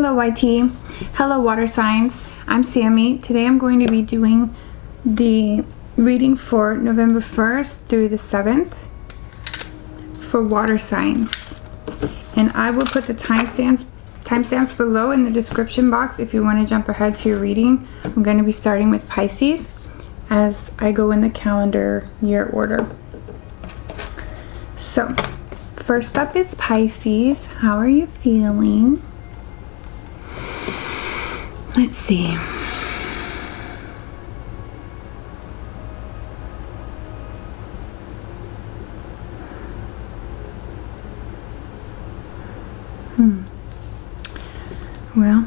Hello YT, hello water signs, I'm Sami. Today I'm going to be doing the reading for November 1st through the 7th for water signs. And I will put the timestamps below in the description box if you want to jump ahead to your reading. I'm going to be starting with Pisces as I go in the calendar year order. So, first up is Pisces. How are you feeling? Let's see. Well,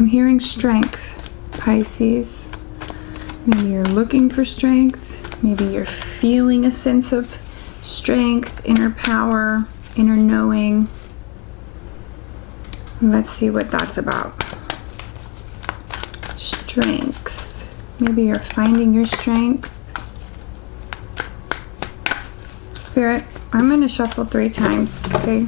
I'm hearing strength, Pisces. Maybe you're looking for strength. Maybe you're feeling a sense of strength, inner power, inner knowing. Let's see what that's about. Strength. Maybe you're finding your strength. Spirit, I'm going to shuffle 3 times, okay?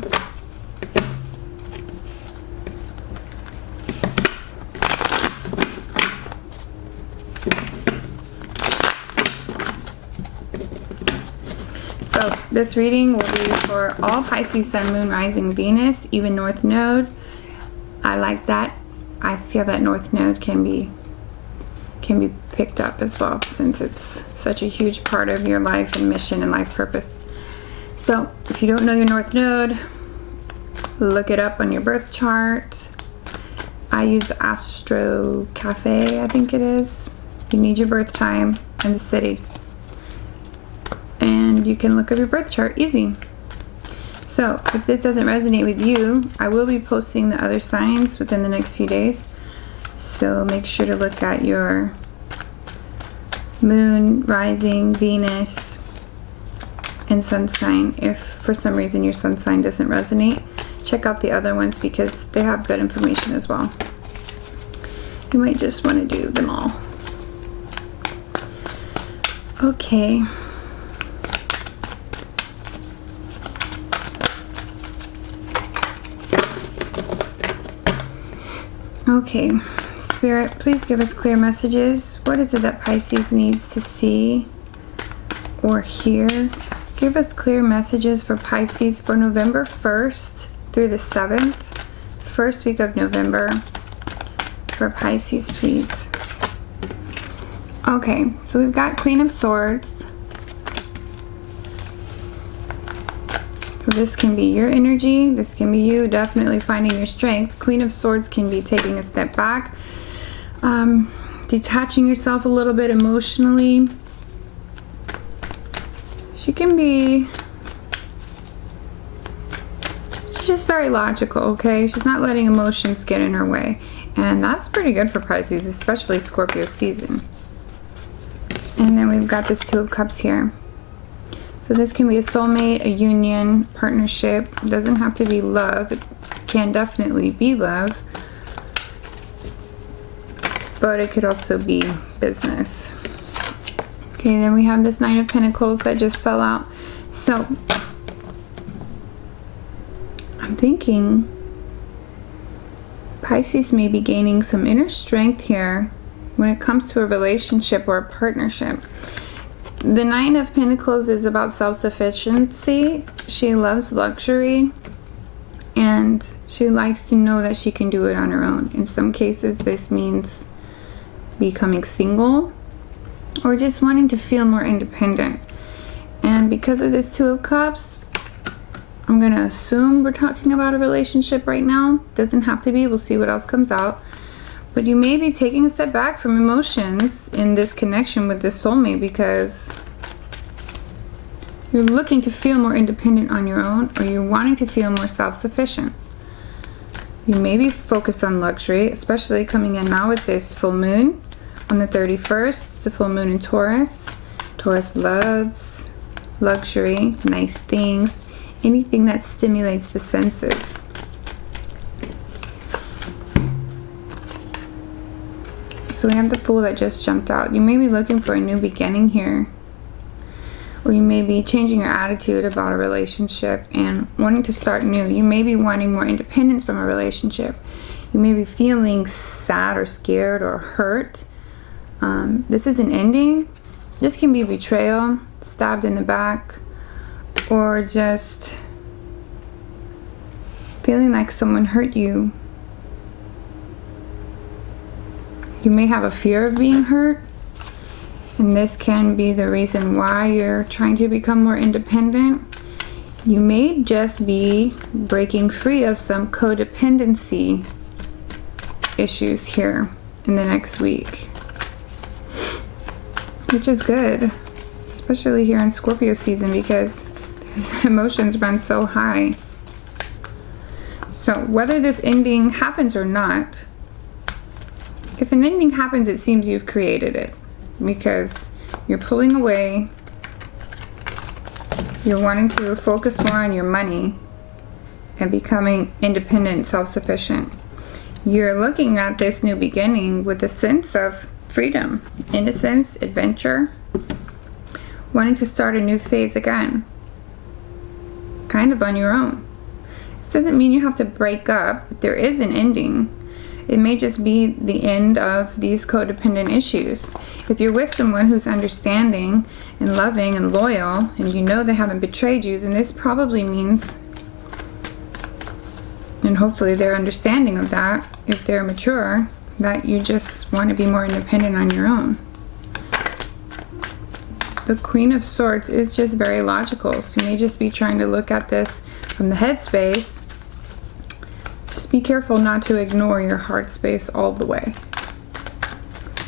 So this reading will be for all Pisces, Sun, Moon, Rising, Venus, even North Node. I like that. I feel that North Node can be picked up as well, since it's such a huge part of your life and mission and life purpose. So if you don't know your North Node, look it up on your birth chart. I use Astro Cafe, I think it is. You need your birth time and the city, and you can look up your birth chart easy. So if this doesn't resonate with you, I will be posting the other signs within the next few days. So make sure to look at your Moon, Rising, Venus, and Sun sign. If for some reason your Sun sign doesn't resonate, check out the other ones because they have good information as well. You might just want to do them all. Okay. Okay, Spirit, please give us clear messages. What is it that Pisces needs to see or hear? Give us clear messages for Pisces for November 1st through the 7th. First week of November for Pisces, please. Okay, so we've got Queen of Swords. So this can be your energy, this can be you definitely finding your strength. Queen of Swords can be taking a step back, detaching yourself a little bit emotionally. She can be, she's just very logical, okay? She's not letting emotions get in her way. And that's pretty good for Pisces, especially Scorpio season. And then we've got this Two of Cups here. So this can be a soulmate, a union, partnership. It doesn't have to be love. It can definitely be love. But it could also be business. Okay, then we have this Nine of Pentacles that just fell out. So I'm thinking Pisces may be gaining some inner strength here when it comes to a relationship or a partnership. The Nine of Pentacles is about self-sufficiency. She loves luxury and she likes to know that she can do it on her own. In some cases this means becoming single or just wanting to feel more independent. And because of this Two of Cups, I'm gonna assume we're talking about a relationship right now. Doesn't have to be, we'll see what else comes out. But you may be taking a step back from emotions in this connection with this soulmate because you're looking to feel more independent on your own, or you're wanting to feel more self-sufficient. You may be focused on luxury, especially coming in now with this full moon on the 31st. It's a full moon in Taurus. Taurus loves luxury, nice things, anything that stimulates the senses. So we have the Fool that just jumped out. You may be looking for a new beginning here. or you may be changing your attitude about a relationship and wanting to start new. You may be wanting more independence from a relationship. You may be feeling sad or scared or hurt. This is an ending. This can be betrayal, stabbed in the back, or just feeling like someone hurt you. You may have a fear of being hurt, and this can be the reason why you're trying to become more independent. You may just be breaking free of some codependency issues here in the next week, which is good, especially here in Scorpio season, because emotions run so high. So whether this ending happens or not, if an ending happens, it seems you've created it, because you're pulling away, you're wanting to focus more on your money and becoming independent, self-sufficient. You're looking at this new beginning with a sense of freedom, innocence, adventure, wanting to start a new phase again, kind of on your own. This doesn't mean you have to break up. There is an ending. It may just be the end of these codependent issues. If you're with someone who's understanding and loving and loyal, and you know they haven't betrayed you, then this probably means, and hopefully they're understanding of that, if they're mature, that you just want to be more independent on your own. The Queen of Swords is just very logical. So you may just be trying to look at this from the head space. Just be careful not to ignore your heart space all the way.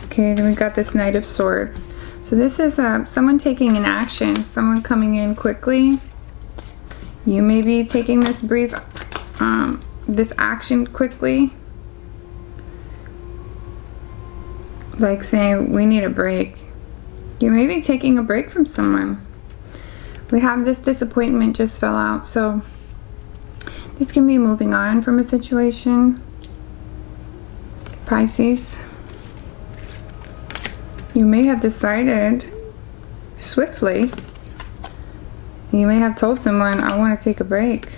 Okay, then we've got this Knight of Swords. So this is someone taking an action, someone coming in quickly. You may be taking this this action quickly. Like saying, we need a break. You may be taking a break from someone. We have this disappointment just fell out, so this can be moving on from a situation. Pisces, you may have decided swiftly. You may have told someone, I want to take a break.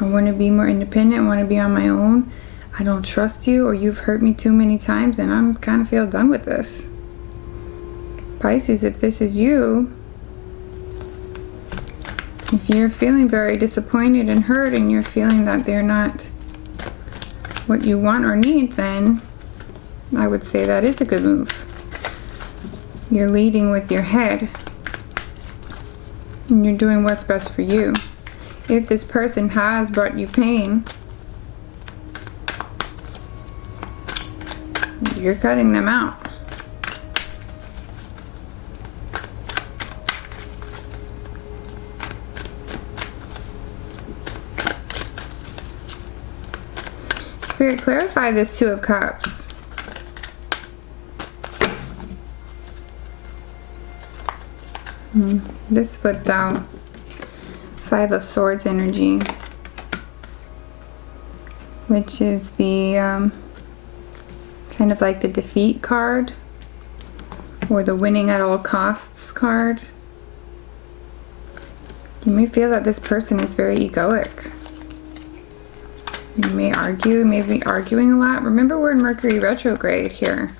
I want to be more independent. I want to be on my own. I don't trust you, or you've hurt me too many times and I'm kind of feel done with this. Pisces, if this is you, if you're feeling very disappointed and hurt and you're feeling that they're not what you want or need, then I would say that is a good move. You're leading with your head and you're doing what's best for you. If this person has brought you pain, you're cutting them out. Spirit, clarify this Two of Cups. This flipped out. Five of Swords energy, which is the kind of like the defeat card or the winning at all costs card. You may feel that this person is very egoic. You may argue, may be arguing a lot. Remember, we're in Mercury retrograde here.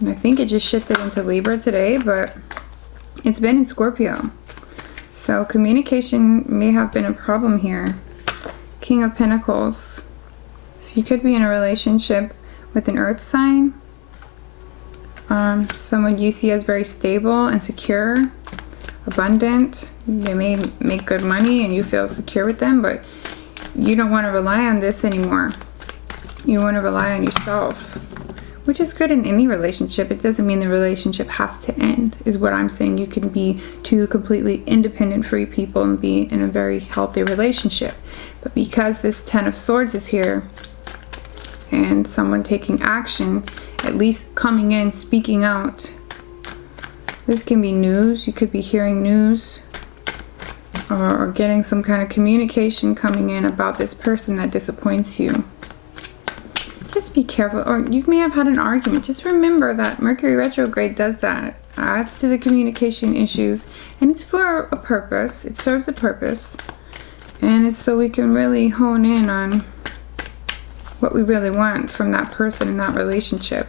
And I think it just shifted into Libra today, but it's been in Scorpio. So communication may have been a problem here. King of Pentacles. So you could be in a relationship with an earth sign. Someone you see as very stable and secure, abundant. They may make good money and you feel secure with them, but you don't want to rely on this anymore. You want to rely on yourself, which is good in any relationship. It doesn't mean the relationship has to end, is what I'm saying. You can be two completely independent, free people and be in a very healthy relationship. But because this Ten of Swords is here and someone taking action, at least coming in, speaking out, this can be news. You could be hearing news or getting some kind of communication coming in about this person that disappoints you. Just be careful, or you may have had an argument. Just remember that Mercury retrograde does that. adds to the communication issues, and it's for a purpose. It serves a purpose, and it's so we can really hone in on what we really want from that person in that relationship.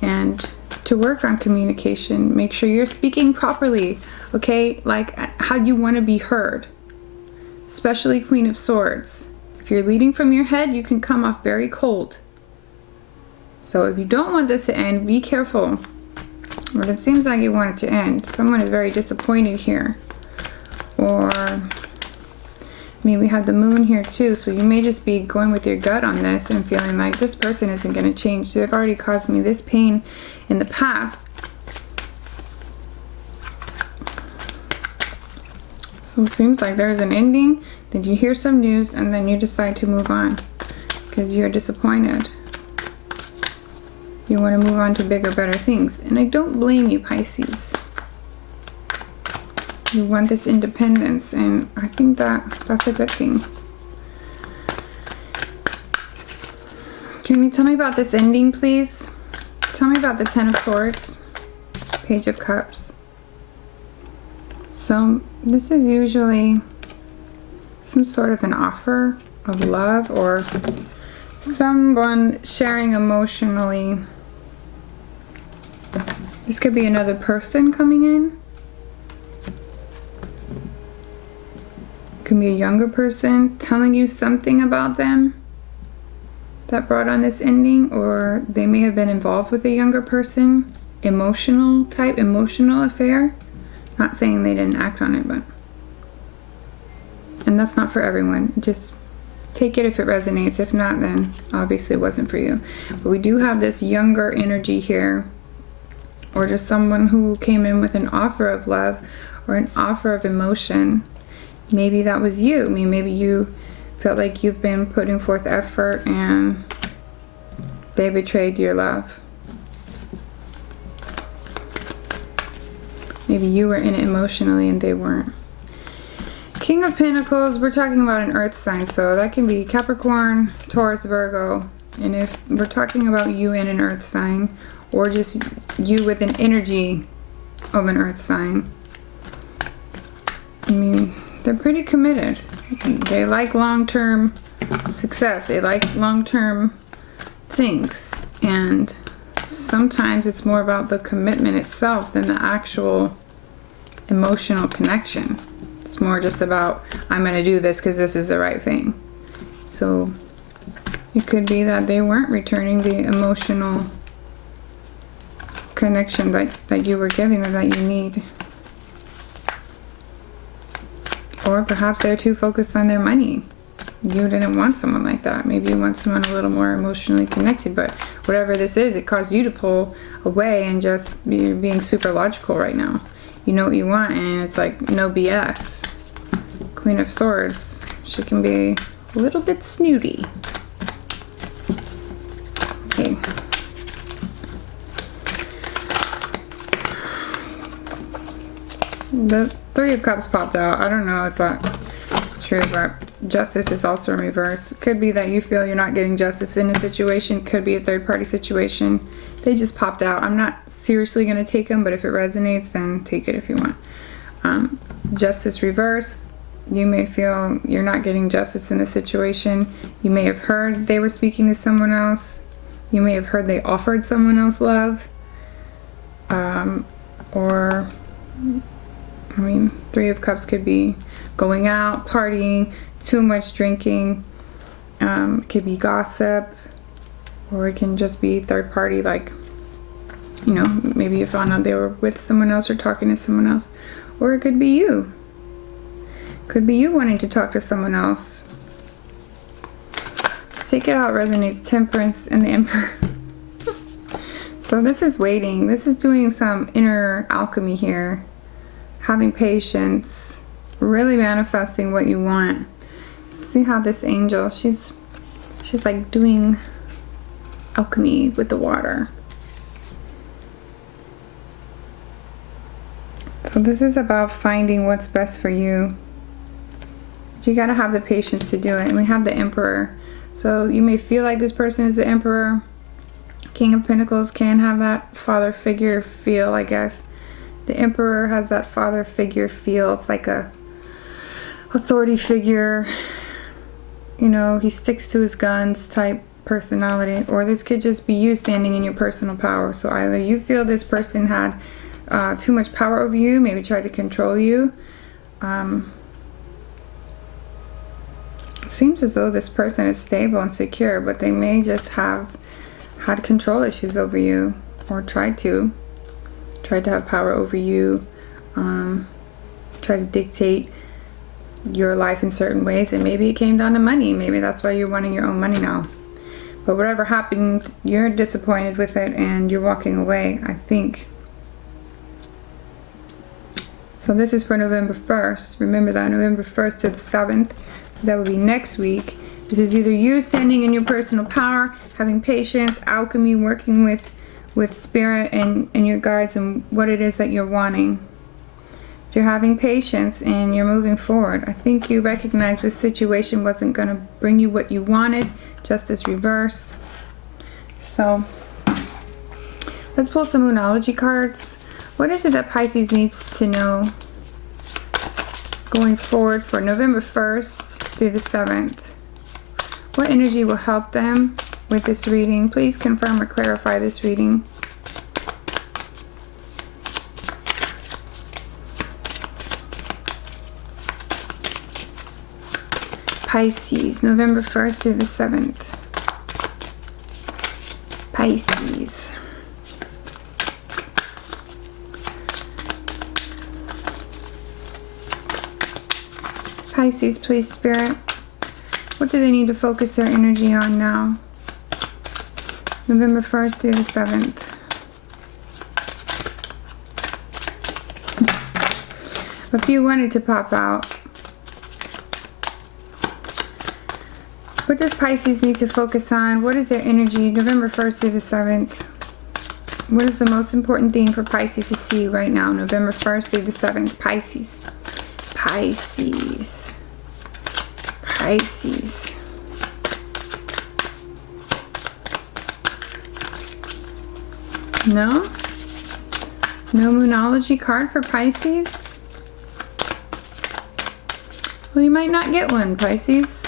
And to work on communication, make sure you're speaking properly, okay? Like how you want to be heard, especially Queen of Swords. If you're leading from your head, you can come off very cold. So if you don't want this to end, be careful. But it seems like you want it to end. Someone is very disappointed here. Or, I mean, we have the moon here too, so you may just be going with your gut on this and feeling like this person isn't going to change. They've already caused me this pain in the past. So it seems like there's an ending, then you hear some news, and then you decide to move on because you're disappointed. You want to move on to bigger, better things. And I don't blame you, Pisces. You want this independence, and I think that's a good thing. Can you tell me about this ending, please? Tell me about the Ten of Swords, Page of Cups. So this is usually some sort of an offer of love, or someone sharing emotionally. This could be another person coming in. It could be a younger person telling you something about them that brought on this ending, or they may have been involved with a younger person. Emotional affair. Not saying they didn't act on it, but, and that's not for everyone. Just take it if it resonates. If not, then obviously it wasn't for you. But we do have this younger energy here, or just someone who came in with an offer of love or an offer of emotion. Maybe that was you. I mean, maybe you felt like you've been putting forth effort and they betrayed your love. Maybe you were in it emotionally and they weren't. King of Pentacles, we're talking about an earth sign, so that can be Capricorn, Taurus, Virgo. And if we're talking about you in an earth sign, or just you with an energy of an earth sign, I mean, they're pretty committed. They like long-term success. They like long-term things. And sometimes it's more about the commitment itself than the actual emotional connection. It's more just about, I'm going to do this because this is the right thing. So it could be that they weren't returning the emotional connection that you were giving or that you need. Or perhaps they're too focused on their money. You didn't want someone like that. Maybe you want someone a little more emotionally connected, but whatever this is, it caused you to pull away and just be being super logical right now. You know what you want, and it's like no BS. Queen of Swords, she can be a little bit snooty. Okay. The Three of Cups popped out. I don't know if that's true, but Justice is also in reverse. Could be that you feel you're not getting justice in a situation. Could be a third-party situation. They just popped out. I'm not seriously going to take them, but if it resonates, then take it if you want. Justice reverse. You may feel you're not getting justice in the situation. You may have heard they were speaking to someone else. You may have heard they offered someone else love. Or, I mean, Three of Cups could be going out, partying, too much drinking. It could be gossip, or it can just be third party, like, you know, maybe you found out they were with someone else or talking to someone else. Or it could be you. Could be you wanting to talk to someone else. Take it how it resonates. Temperance and the Emperor. So this is waiting. This is doing some inner alchemy here. Having patience. Really manifesting what you want. See how this angel, she's like doing alchemy with the water. So this is about finding what's best for you. You gotta have the patience to do it. And we have the Emperor. So you may feel like this person is the Emperor. King of Pentacles can have that father figure feel, I guess. The Emperor has that father figure feel. It's like a authority figure. You know, he sticks to his guns type personality. Or this could just be you standing in your personal power. So either you feel this person had too much power over you, maybe tried to control you. Seems as though this person is stable and secure, but they may just have had control issues over you, or tried to have power over you, try to dictate your life in certain ways, and maybe it came down to money. Maybe that's why you're wanting your own money now. But whatever happened, you're disappointed with it and you're walking away, I think. So this is for November 1st. Remember that, November 1st to the 7th. That would be next week. This is either you standing in your personal power, having patience, alchemy, working with spirit and your guides and what it is that you're wanting. You're having patience and you're moving forward. I think you recognize this situation wasn't going to bring you what you wanted. Justice reverse. So let's pull some Moonology cards. What is it that Pisces needs to know going forward for November 1st through the 7th? What energy will help them with this reading? Please confirm or clarify this reading. Pisces, November 1st through the 7th. Pisces. Pisces, please, Spirit. What do they need to focus their energy on now? November 1st through the 7th. A few wanted to pop out. What does Pisces need to focus on? What is their energy November 1st through the 7th? What is the most important thing for Pisces to see right now? November 1st through the 7th. Pisces. Pisces. Pisces. No? No Moonology card for Pisces? Well, you might not get one, Pisces.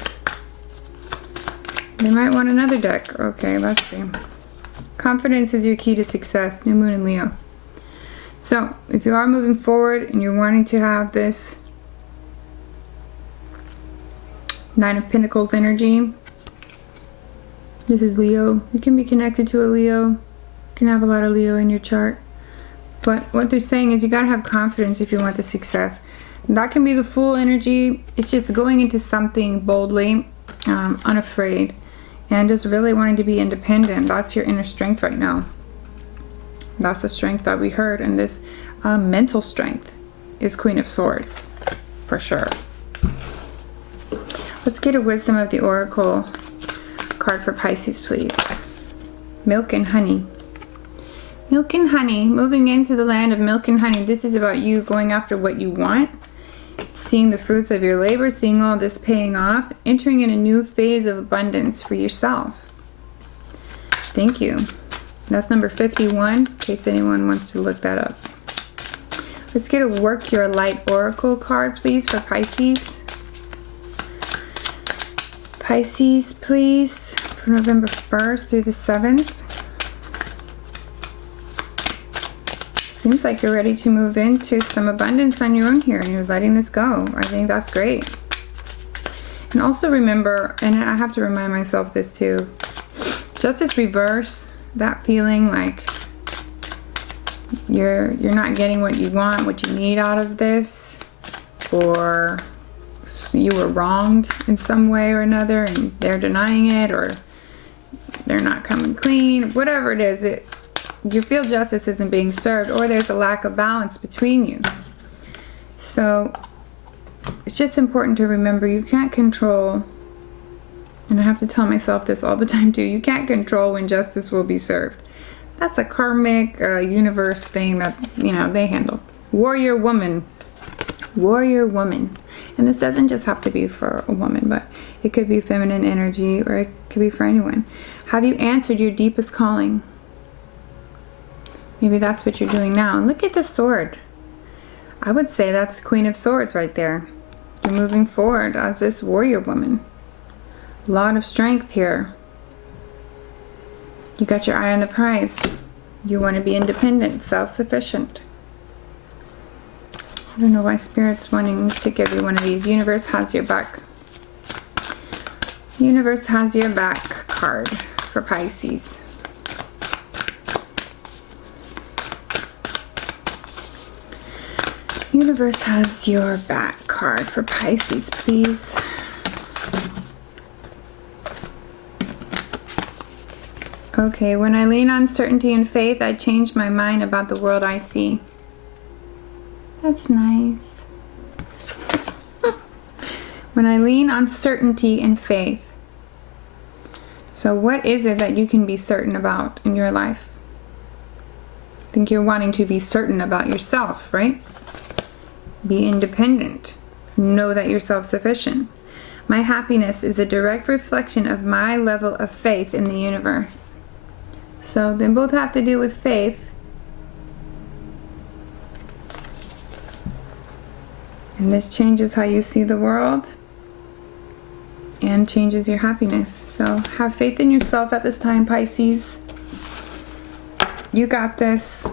They might want another deck. Okay, let's see. Confidence is your key to success. New Moon in Leo. So, if you are moving forward and you're wanting to have this Nine of Pentacles energy, this is Leo. You can be connected to a Leo. You can have a lot of Leo in your chart. But what they're saying is you gotta have confidence if you want the success. That can be the Fool energy. It's just going into something boldly, unafraid, and just really wanting to be independent. That's your inner strength right now. That's the strength that we heard. And this mental strength is Queen of Swords, for sure. Let's get a Wisdom of the Oracle card for Pisces, please. Milk and honey. Milk and honey. Moving into the land of milk and honey. This is about you going after what you want. Seeing the fruits of your labor. Seeing all this paying off. Entering in a new phase of abundance for yourself. Thank you. That's number 51, in case anyone wants to look that up. Let's get a Work Your Light Oracle card, please, for Pisces. Pisces, please, for November 1st through the 7th. Seems like you're ready to move into some abundance on your own here, and you're letting this go. I think that's great. And also remember, and I have to remind myself this too, Justice reverse, that feeling like you're not getting what you want, what you need out of this, or you were wronged in some way or another and they're denying it, or they're not coming clean, whatever it is, you feel justice isn't being served, or there's a lack of balance between you. So it's just important to remember you can't control, and I have to tell myself this all the time too, you can't control when justice will be served. That's a karmic universe thing that, you know, they handle. Warrior woman. Warrior woman. And this doesn't just have to be for a woman, but it could be feminine energy, or it could be for anyone. Have you answered your deepest calling? Maybe that's what you're doing now. And look at the sword. I would say that's Queen of Swords right there. You're moving forward as this warrior woman. A lot of strength here. You got your eye on the prize. You want to be independent, self-sufficient. I don't know why Spirit's wanting to give you one of these. Universe has your back. Universe has your back card for Pisces. Universe has your back card for Pisces, please. Okay, when I lean on certainty and faith, I change my mind about the world I see. That's nice. When I lean on certainty and faith. So what is it that you can be certain about in your life? I think you're wanting to be certain about yourself, right? Be independent. Know that you're self-sufficient. My happiness is a direct reflection of my level of faith in the universe. So they both have to do with faith. And this changes how you see the world and changes your happiness. So have faith in yourself at this time, Pisces. You got this.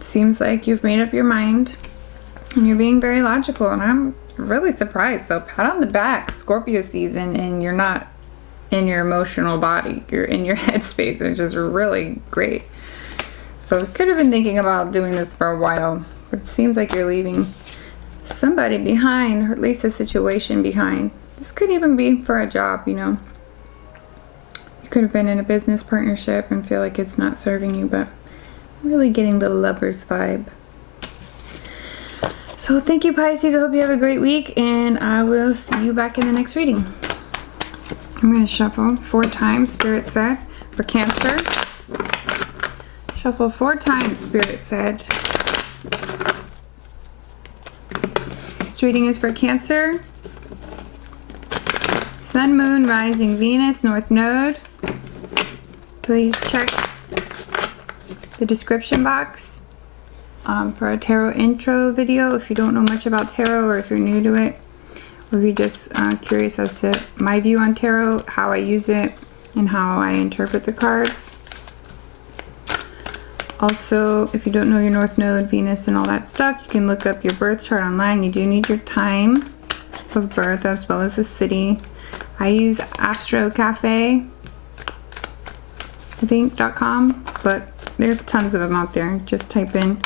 Seems like you've made up your mind and you're being very logical, and I'm really surprised. So pat on the back, Scorpio season, and you're not in your emotional body, you're in your headspace, which is really great. So you could have been thinking about doing this for a while, but it seems like you're leaving somebody behind, or at least a situation behind. This could even be for a job, you know. You could have been in a business partnership and feel like it's not serving you, but I'm really getting the lovers vibe. So thank you, Pisces. I hope you have a great week, and I will see you back in the next reading. I'm going to shuffle 4 times, Spirit said, for Cancer. Shuffle 4 times, Spirit said. This reading is for Cancer. Sun, Moon, Rising, Venus, North Node. Please check the description box for a tarot intro video if you don't know much about tarot, or if you're new to it, or if you're just curious as to my view on tarot, how I use it, and how I interpret the cards. Also, if you don't know your North Node, Venus, and all that stuff, you can look up your birth chart online. You do need your time of birth as well as the city. I use astrocafe, I think, .com, but there's tons of them out there. Just type in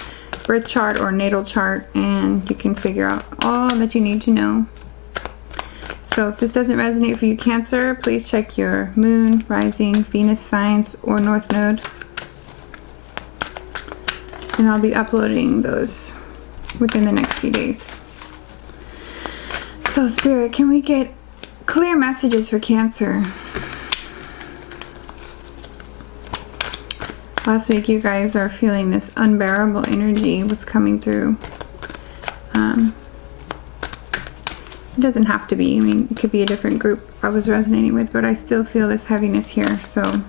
birth chart or natal chart and you can figure out all that you need to know. So if this doesn't resonate for you, Cancer, please check your Moon, Rising, Venus signs, or North Node. And I'll be uploading those within the next few days. So Spirit, can we get clear messages for Cancer? Last week you guys are feeling this unbearable energy was coming through. It doesn't have to be. I mean, it could be a different group I was resonating with, but I still feel this heaviness here. So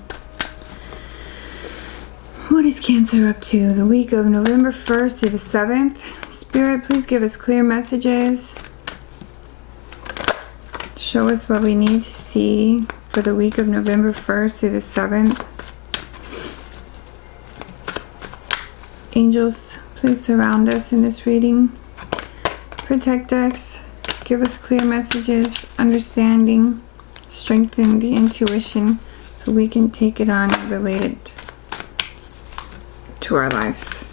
what is Cancer up to the week of November 1st through the 7th? Spirit, please give us clear messages. Show us what we need to see for the week of November 1st through the 7th. Angels, please surround us in this reading. Protect us. Give us clear messages, understanding, strengthen the intuition so we can take it on and relate it to our lives.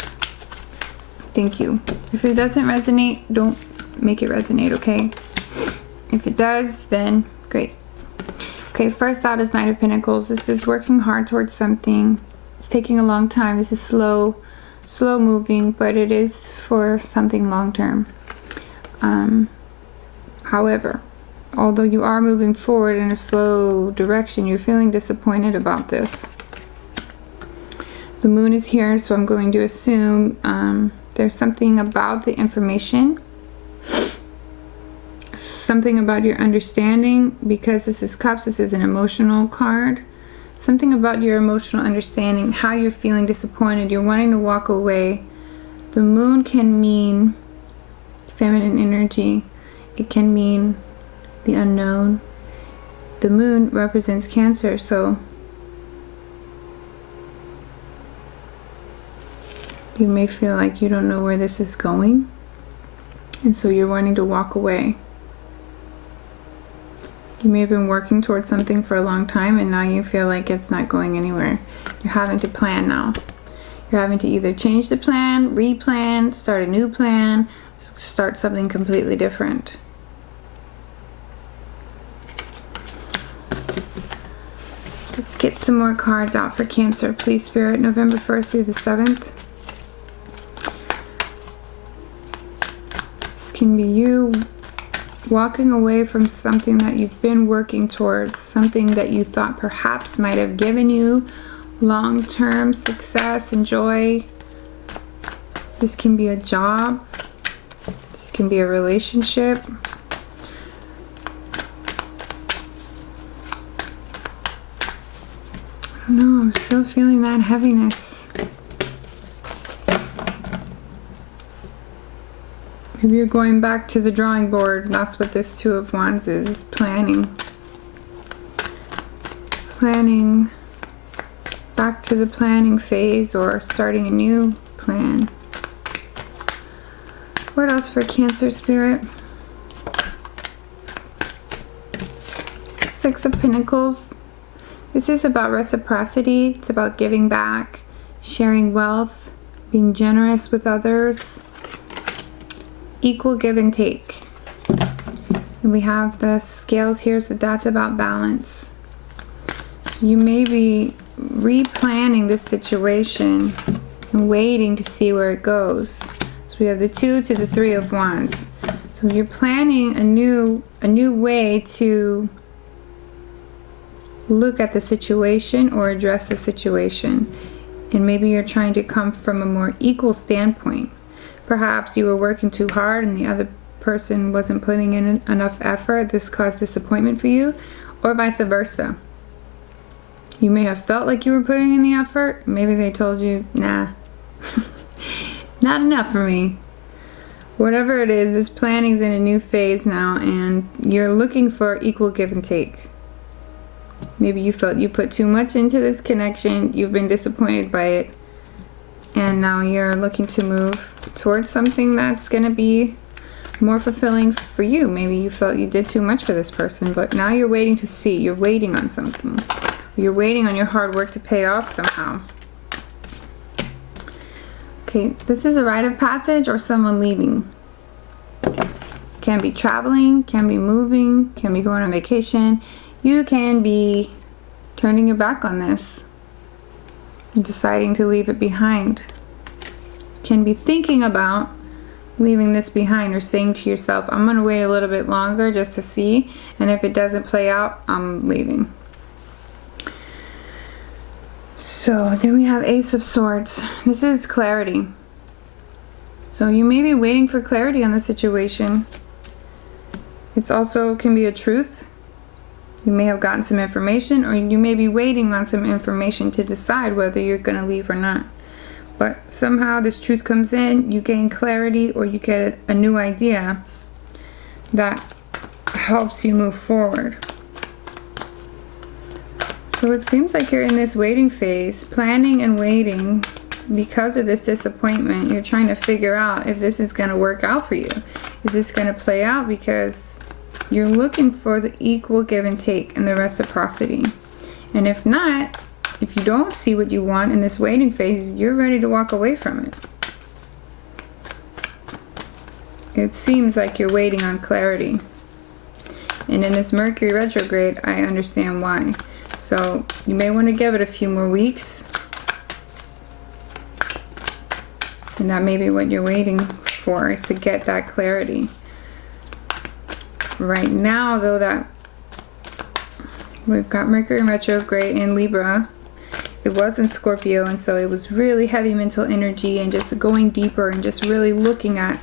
Thank you. If it doesn't resonate, don't make it resonate, okay? If it does, then great. Okay, first out is Knight of Pentacles. This is working hard towards something. It's taking a long time. This is slow moving, but it is for something long term. However, although you are moving forward in a slow direction, you're feeling disappointed about this. The moon is here, so I'm going to assume there's something about the information, something about your understanding, because this is Cups, this is an emotional card. Something about your emotional understanding, how you're feeling disappointed, you're wanting to walk away. The moon can mean feminine energy. It can mean the unknown. The moon represents Cancer, so you may feel like you don't know where this is going, and so you're wanting to walk away. You may have been working towards something for a long time, and now you feel like it's not going anywhere. You're having to plan now. You're having to either change the plan, replan, start a new plan, start something completely different. Let's get some more cards out for Cancer, please, Spirit. November 1st through the 7th. This can be you walking away from something that you've been working towards, something that you thought perhaps might have given you long-term success and joy. This can be a job. This can be a relationship. I don't know, I'm still feeling that heaviness. Maybe you're going back to the drawing board. That's what this Two of Wands is planning. Planning, back to the planning phase, or starting a new plan. What else for Cancer, Spirit? Six of Pentacles. This is about reciprocity. It's about giving back, sharing wealth, being generous with others. Equal give and take. And we have the scales here, so that's about balance. So you may be replanning this situation and waiting to see where it goes. So we have the Two to the Three of Wands. So you're planning a new way to look at the situation or address the situation. And maybe you're trying to come from a more equal standpoint. Perhaps you were working too hard and the other person wasn't putting in enough effort. This caused disappointment for you, or vice versa. You may have felt like you were putting in the effort. Maybe they told you, nah, not enough for me. Whatever it is, this planning's in a new phase now, and you're looking for equal give and take. Maybe you felt you put too much into this connection. You've been disappointed by it. And now you're looking to move towards something that's going to be more fulfilling for you. Maybe you felt you did too much for this person, but now you're waiting to see. You're waiting on something. You're waiting on your hard work to pay off somehow. Okay, this is a rite of passage or someone leaving. Can be traveling, can be moving, can be going on vacation. You can be turning your back on this, deciding to leave it behind. Can be thinking about leaving this behind, or saying to yourself, I'm going to wait a little bit longer just to see, and if it doesn't play out, I'm leaving. So then we have Ace of Swords. This is clarity. So you may be waiting for clarity on the situation. It's also can be a truth. You may have gotten some information, or you may be waiting on some information to decide whether you're going to leave or not. But somehow this truth comes in, you gain clarity, or you get a new idea that helps you move forward. So it seems like you're in this waiting phase, planning and waiting because of this disappointment. You're trying to figure out if this is going to work out for you. Is this going to play out? Because you're looking for the equal give and take and the reciprocity. And if not, if you don't see what you want in this waiting phase, you're ready to walk away from it. It seems like you're waiting on clarity. And in this Mercury retrograde, I understand why. So you may want to give it a few more weeks. And that may be what you're waiting for, is to get that clarity. Right now, though, that we've got Mercury in retrograde in Libra. It was in Scorpio, and so it was really heavy mental energy and just going deeper and just really looking at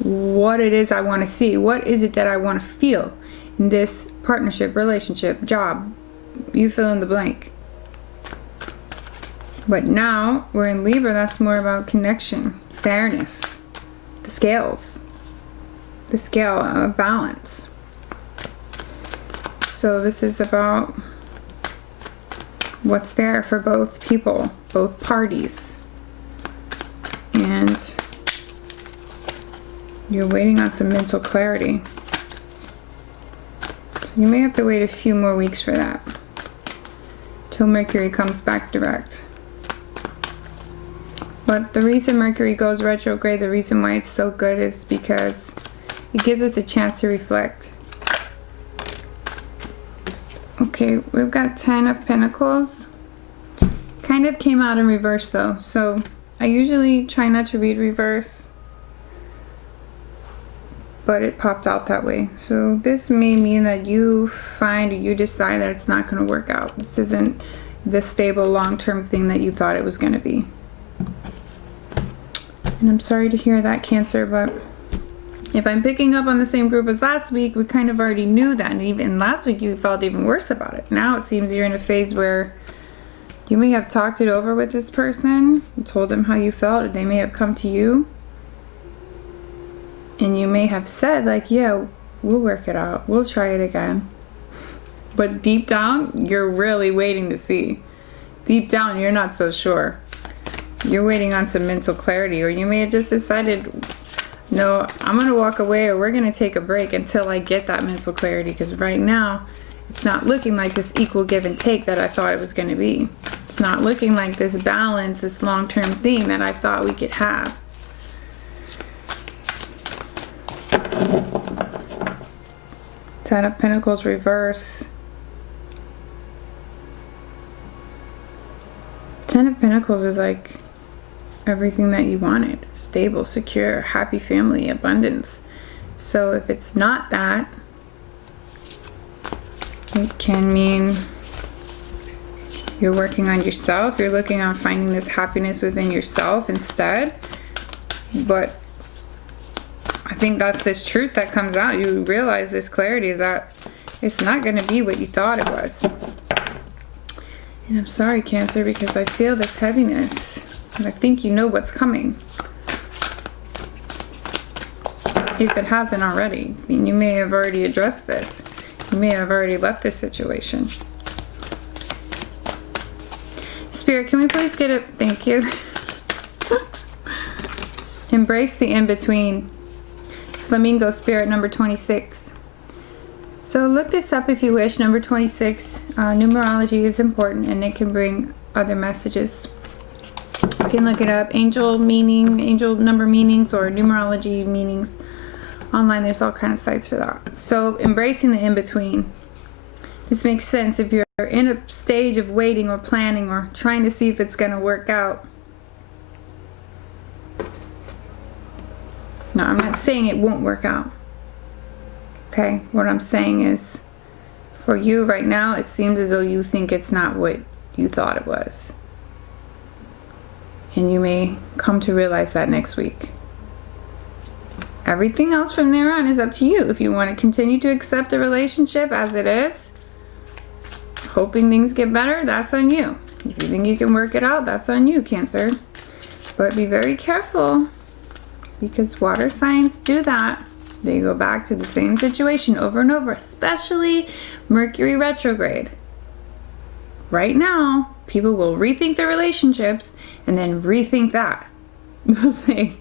what it is I want to see. What is it that I want to feel in this partnership, relationship, job? You fill in the blank. But now we're in Libra. That's more about connection, fairness, the scales, the scale of balance. So this is about what's fair for both people, both parties. And you're waiting on some mental clarity. So you may have to wait a few more weeks for that, till Mercury comes back direct. But the reason Mercury goes retrograde, the reason why it's so good is because it gives us a chance to reflect. Okay, we've got 10 of Pentacles. Kind of came out in reverse though, so I usually try not to read reverse, but it popped out that way. So this may mean that you find or you decide that it's not going to work out. This isn't the stable long-term thing that you thought it was going to be. And I'm sorry to hear that, Cancer, but if I'm picking up on the same group as last week, we kind of already knew that. And even last week you felt even worse about it. Now it seems you're in a phase where you may have talked it over with this person, and told them how you felt, they may have come to you. And you may have said like, yeah, we'll work it out. We'll try it again. But deep down, you're really waiting to see. Deep down, you're not so sure. You're waiting on some mental clarity, or you may have just decided, no, I'm going to walk away, or we're going to take a break until I get that mental clarity, because right now it's not looking like this equal give and take that I thought it was going to be. It's not looking like this balance, this long-term thing that I thought we could have. Ten of Pentacles reverse. Ten of Pentacles is like everything that you wanted. Stable, secure, happy family, abundance. So if it's not that, it can mean you're working on yourself. You're looking on finding this happiness within yourself instead. But I think that's this truth that comes out. You realize this clarity is that it's not going to be what you thought it was. And I'm sorry, Cancer, because I feel this heaviness. And I think you know what's coming. If it hasn't already. I mean, you may have already addressed this. You may have already left this situation. Spirit, can we please get it? Thank you. Embrace the in-between. Flamingo Spirit, number 26. So look this up if you wish. Number 26. Numerology is important and it can bring other messages. You can look it up. Angel meaning, angel number meanings, or numerology meanings. Online, there's all kind of sites for that. So embracing the in-between. This makes sense if you're in a stage of waiting or planning or trying to see if it's going to work out. No, I'm not saying it won't work out. Okay, what I'm saying is, for you right now, it seems as though you think it's not what you thought it was. And you may come to realize that next week. Everything else from there on is up to you. If you want to continue to accept the relationship as it is, hoping things get better, that's on you. If you think you can work it out, that's on you, Cancer. But be very careful, because water signs do that. They go back to the same situation over and over, especially Mercury retrograde. Right now, people will rethink their relationships and then rethink that. They'll say,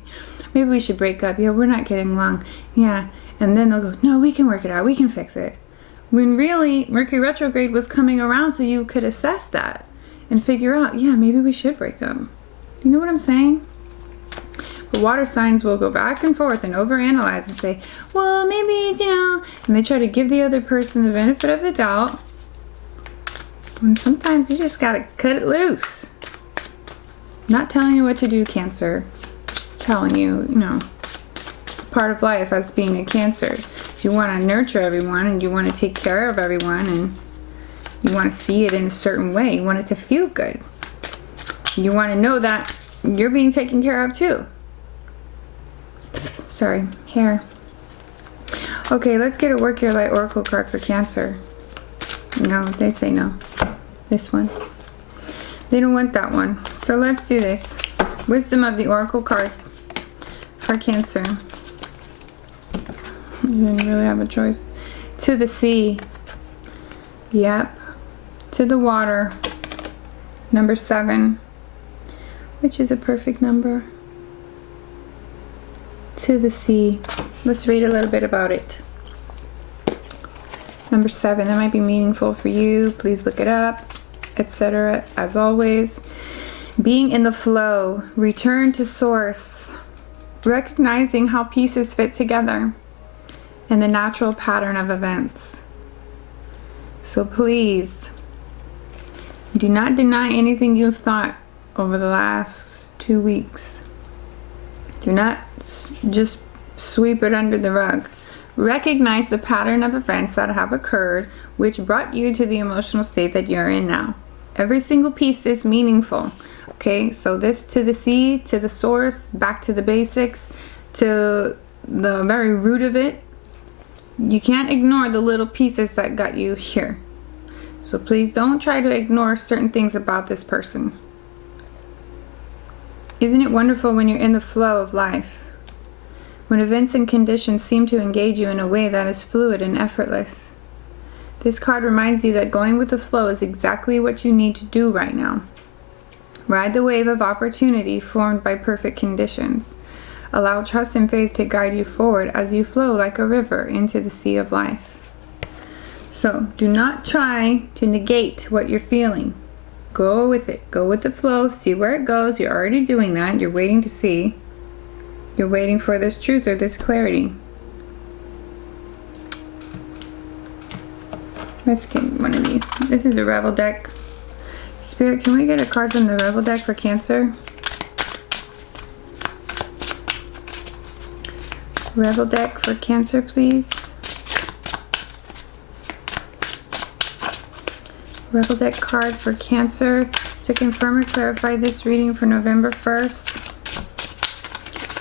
maybe we should break up. Yeah, we're not getting along. Yeah. And then they'll go, no, we can work it out. We can fix it. When really, Mercury retrograde was coming around so you could assess that and figure out, yeah, maybe we should break up. You know what I'm saying? But water signs will go back and forth and overanalyze and say, well, maybe, you know, and they try to give the other person the benefit of the doubt. And sometimes you just gotta cut it loose. I'm not telling you what to do, Cancer. Just telling you, you know, it's a part of life as being a Cancer. You want to nurture everyone and you want to take care of everyone and you want to see it in a certain way. You want it to feel good. You want to know that you're being taken care of too. Sorry, hair. Okay, let's get a Work Your Light Oracle card for Cancer. No, they say no. This one. They don't want that one. So let's do this. Wisdom of the Oracle card for Cancer. You didn't really have a choice. To the sea. Yep. To the water. Number 7. Which is a perfect number. To the sea. Let's read a little bit about it. Number 7. That might be meaningful for you. Please look it up. Etc. As always. Being in the flow. Return to source. Recognizing how pieces fit together. And the natural pattern of events. So please, do not deny anything you've thought over the last 2 weeks. Do not just sweep it under the rug. Recognize the pattern of events that have occurred which brought you to the emotional state that you're in now. Every single piece is meaningful. Okay, so this to the sea, to the source, back to the basics, to the very root of it. You can't ignore the little pieces that got you here. So please don't try to ignore certain things about this person. Isn't it wonderful when you're in the flow of life? When events and conditions seem to engage you in a way that is fluid and effortless. This card reminds you that going with the flow is exactly what you need to do right now. Ride the wave of opportunity formed by perfect conditions. Allow trust and faith to guide you forward as you flow like a river into the sea of life. So do not try to negate what you're feeling. Go with it. Go with the flow. See where it goes. You're already doing that. You're waiting to see. You're waiting for this truth or this clarity. Let's get one of these. This is a Rebel deck. Spirit, can we get a card from the Rebel deck for Cancer? Rebel deck for Cancer, please. Rebel deck card for Cancer to confirm or clarify this reading for November 1st.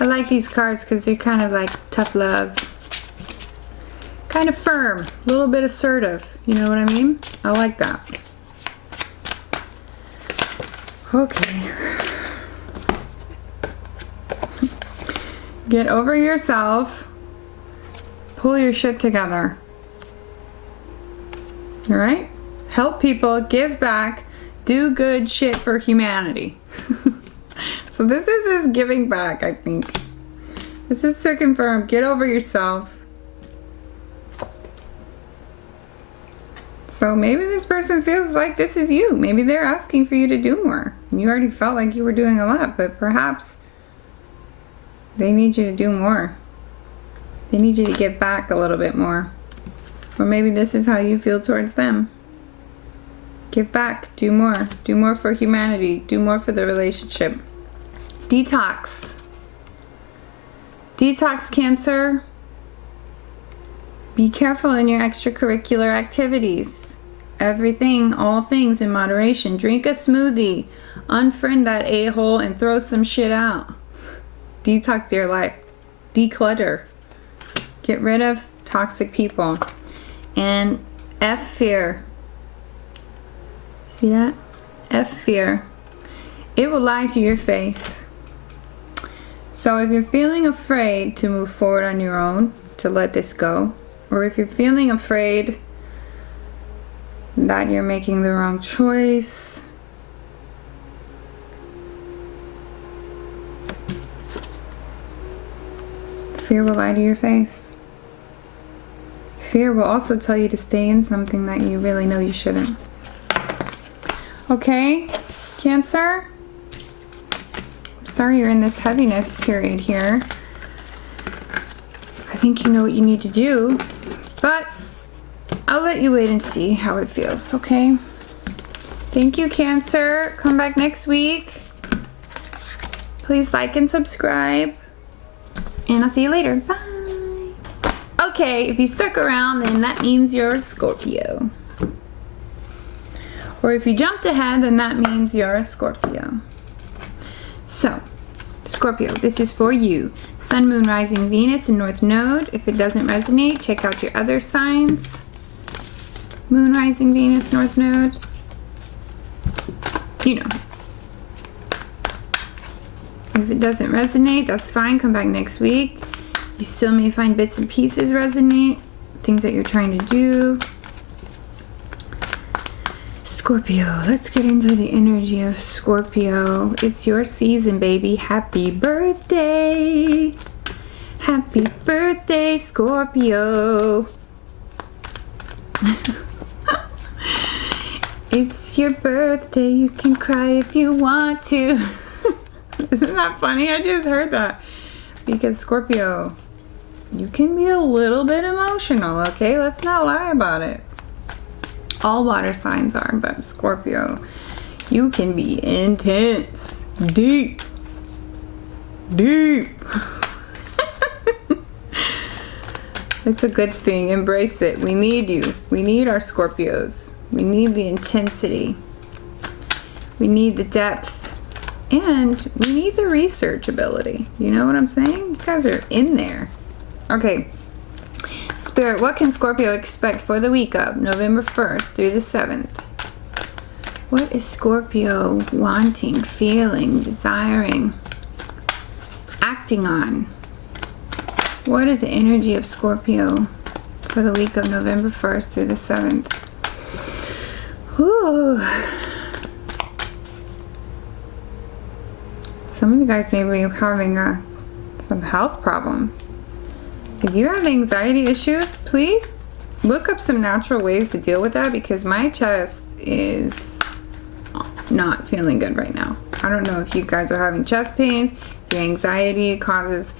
I like these cards because they're kind of like tough love. Kind of firm, a little bit assertive. You know what I mean? I like that. Okay. Get over yourself. Pull your shit together. Alright? Help people, give back, do good shit for humanity. So this is this giving back, I think. This is to confirm, get over yourself. So maybe this person feels like this is you. Maybe they're asking for you to do more. And you already felt like you were doing a lot, but perhaps they need you to do more. They need you to give back a little bit more. Or maybe this is how you feel towards them. Give back, do more. Do more for humanity. Do more for the relationship. Detox. Detox, Cancer. Be careful in your extracurricular activities. Everything, all things in moderation. Drink a smoothie. Unfriend that a-hole and throw some shit out. Detox your life. Declutter. Get rid of toxic people. And F fear. See that? F fear. It will lie to your face. So if you're feeling afraid to move forward on your own, to let this go, or if you're feeling afraid that you're making the wrong choice, fear will lie to your face. Fear will also tell you to stay in something that you really know you shouldn't. Okay, Cancer? Sorry you're in this heaviness period here. I think you know what you need to do, but I'll let you wait and see how it feels, okay? Thank you, Cancer. Come back next week. Please like and subscribe. And I'll see you later. Bye. Okay, if you stuck around, then that means you're a Scorpio. Or if you jumped ahead, then that means you're a Scorpio. So, Scorpio, this is for you. Sun, Moon, Rising, Venus, and North Node. If it doesn't resonate, check out your other signs. Moon, Rising, Venus, North Node. You know. If it doesn't resonate, that's fine. Come back next week. You still may find bits and pieces resonate. Things that you're trying to do. Scorpio. Let's get into the energy of Scorpio. It's your season, baby. Happy birthday. Happy birthday, Scorpio. It's your birthday. You can cry if you want to. Isn't that funny? I just heard that. Because Scorpio, you can be a little bit emotional, okay? Let's not lie about it. All water signs are, but Scorpio, you can be intense, deep. It's a good thing. Embrace it. We need you. We need our Scorpios. We need the intensity. We need the depth. And we need the research ability. You know what I'm saying? You guys are in there. Okay. Spirit, what can Scorpio expect for the week of November 1st through the 7th? What is Scorpio wanting, feeling, desiring, acting on? What is the energy of Scorpio for the week of November 1st through the 7th? Ooh. Some of you guys may be having some health problems. If you have anxiety issues, please look up some natural ways to deal with that, because my chest is not feeling good right now. I don't know if you guys are having chest pains, if your anxiety causes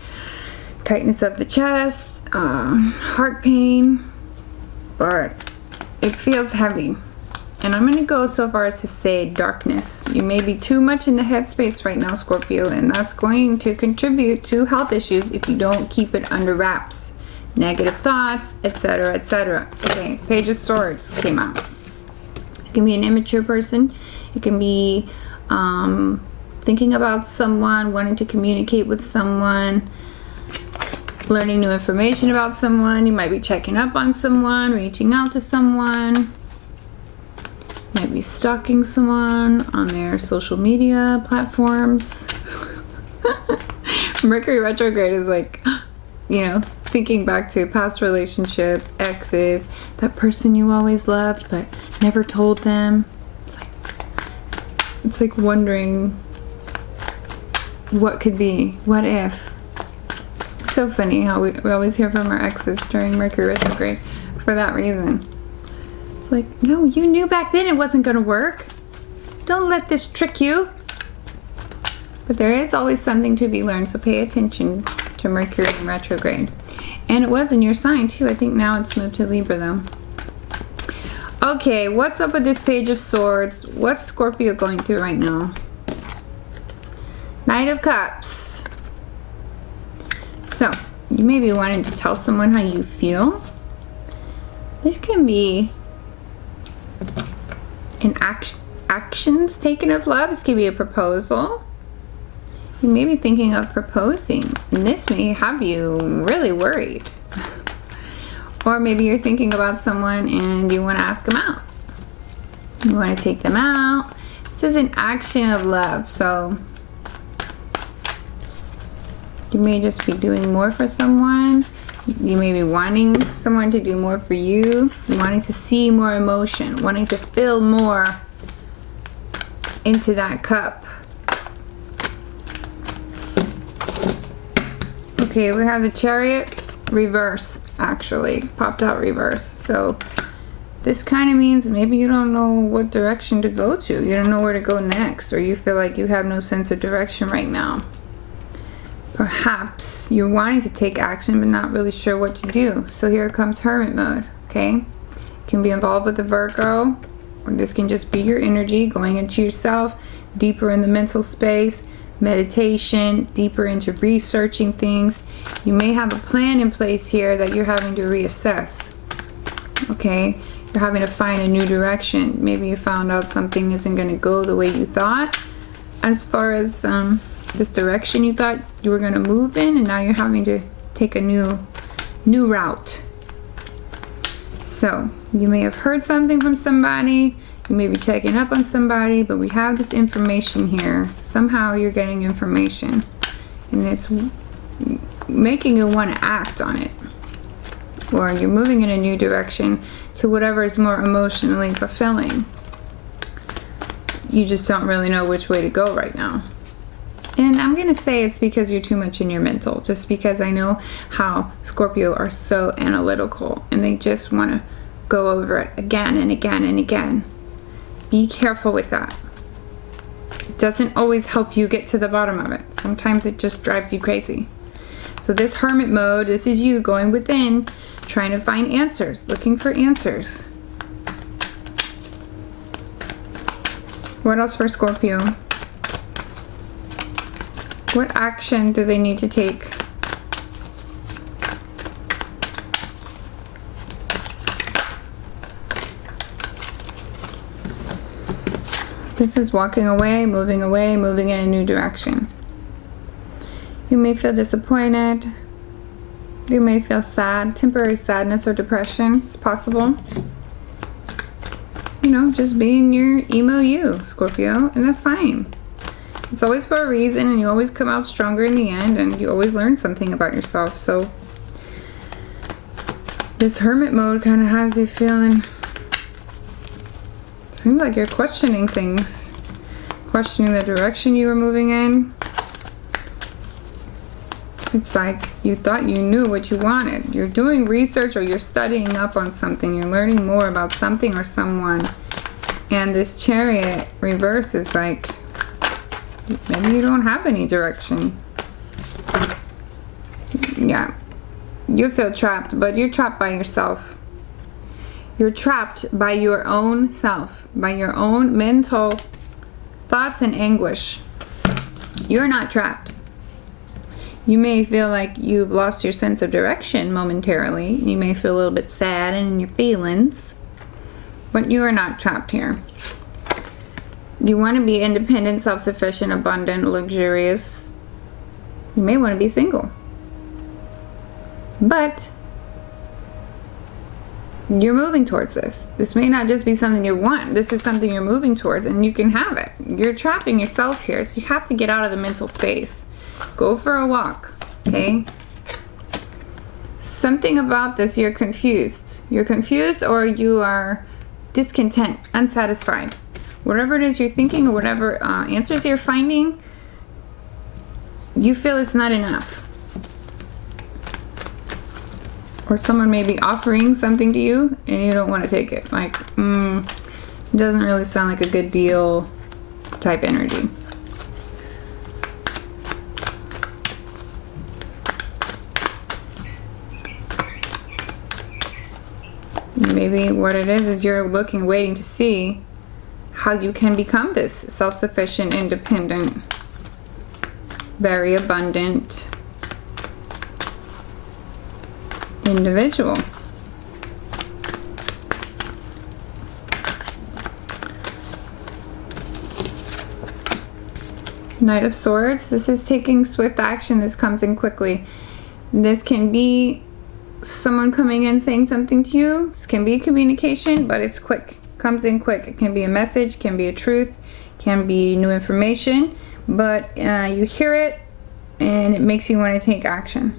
tightness of the chest, heart pain, but it feels heavy. And I'm going to go so far as to say darkness. You may be too much in the headspace right now, Scorpio, and that's going to contribute to health issues if you don't keep it under wraps. Negative thoughts, etc., etc. Okay, Page of Swords came out. It can be an immature person. It can be thinking about someone, wanting to communicate with someone, learning new information about someone. You might be checking up on someone, reaching out to someone. Might be stalking someone on their social media platforms. Mercury retrograde is like, you know, thinking back to past relationships, exes, that person you always loved but never told them. It's like wondering what could be, what if. It's so funny how we always hear from our exes during Mercury retrograde for that reason. Like, no, you knew back then it wasn't going to work. Don't let this trick you. But there is always something to be learned, so pay attention to Mercury in retrograde. And it was in your sign too. I think now it's moved to Libra though. Okay, what's up with this Page of Swords? What's Scorpio going through right now? Knight of Cups. So, you may be wanting to tell someone how you feel. This can be an actions taken of love. This could be a proposal. You may be thinking of proposing, and this may have you really worried. Or maybe you're thinking about someone and you want to ask them out. You want to take them out. This is an action of love, so you may just be doing more for someone. You may be wanting someone to do more for you. You're wanting to see more emotion, wanting to fill more into that cup. Okay, we have the Chariot reverse, actually. Popped out reverse. So this kind of means maybe you don't know what direction to go to. You don't know where to go next, or you feel like you have no sense of direction right now. Perhaps you're wanting to take action but not really sure what to do. So here comes Hermit mode, okay? You can be involved with the Virgo, or this can just be your energy going into yourself, deeper in the mental space, meditation, deeper into researching things. You may have a plan in place here that you're having to reassess, okay? You're having to find a new direction. Maybe you found out something isn't going to go the way you thought as far as this direction you thought you were going to move in, and now you're having to take a new route. So you may have heard something from somebody. You may be checking up on somebody, but we have this information here. Somehow you're getting information, and it's making you want to act on it. Or you're moving in a new direction to whatever is more emotionally fulfilling. You just don't really know which way to go right now. And I'm going to say it's because you're too much in your mental. Just because I know how Scorpio are so analytical and they just want to go over it again and again and again. Be careful with that. It doesn't always help you get to the bottom of it. Sometimes it just drives you crazy. So this hermit mode, this is you going within, trying to find answers, looking for answers. What else for Scorpio? What action do they need to take? This is walking away, moving in a new direction. You may feel disappointed. You may feel sad, temporary sadness or depression. It's possible. You know, just being your emo you, Scorpio, and that's fine. It's always for a reason, and you always come out stronger in the end, and you always learn something about yourself. So this hermit mode kind of has you feeling, seems like you're questioning things, questioning the direction you were moving in. It's like you thought you knew what you wanted. You're doing research or you're studying up on something. You're learning more about something or someone. And this Chariot reverse is like, maybe you don't have any direction. Yeah. You feel trapped, but you're trapped by yourself. You're trapped by your own self, by your own mental thoughts and anguish. You're not trapped. You may feel like you've lost your sense of direction momentarily. You may feel a little bit sad in your feelings, but you are not trapped here. You want to be independent, self-sufficient, abundant, luxurious. You may want to be single. But you're moving towards this. This may not just be something you want. This is something you're moving towards, and you can have it. You're trapping yourself here, so you have to get out of the mental space. Go for a walk, okay? Something about this, you're confused. You're confused, or you are discontent, unsatisfied. Whatever it is you're thinking, or whatever answers you're finding, you feel it's not enough. Or someone may be offering something to you and you don't want to take it. Like, it doesn't really sound like a good deal type energy. Maybe what it is you're looking, waiting to see how you can become this self-sufficient, independent, very abundant individual. Knight of Swords. This is taking swift action. This comes in quickly. This can be someone coming in saying something to you. This can be communication, but it's quick. Comes in quick. It can be a message, can be a truth, can be new information, but you hear it and it makes you want to take action.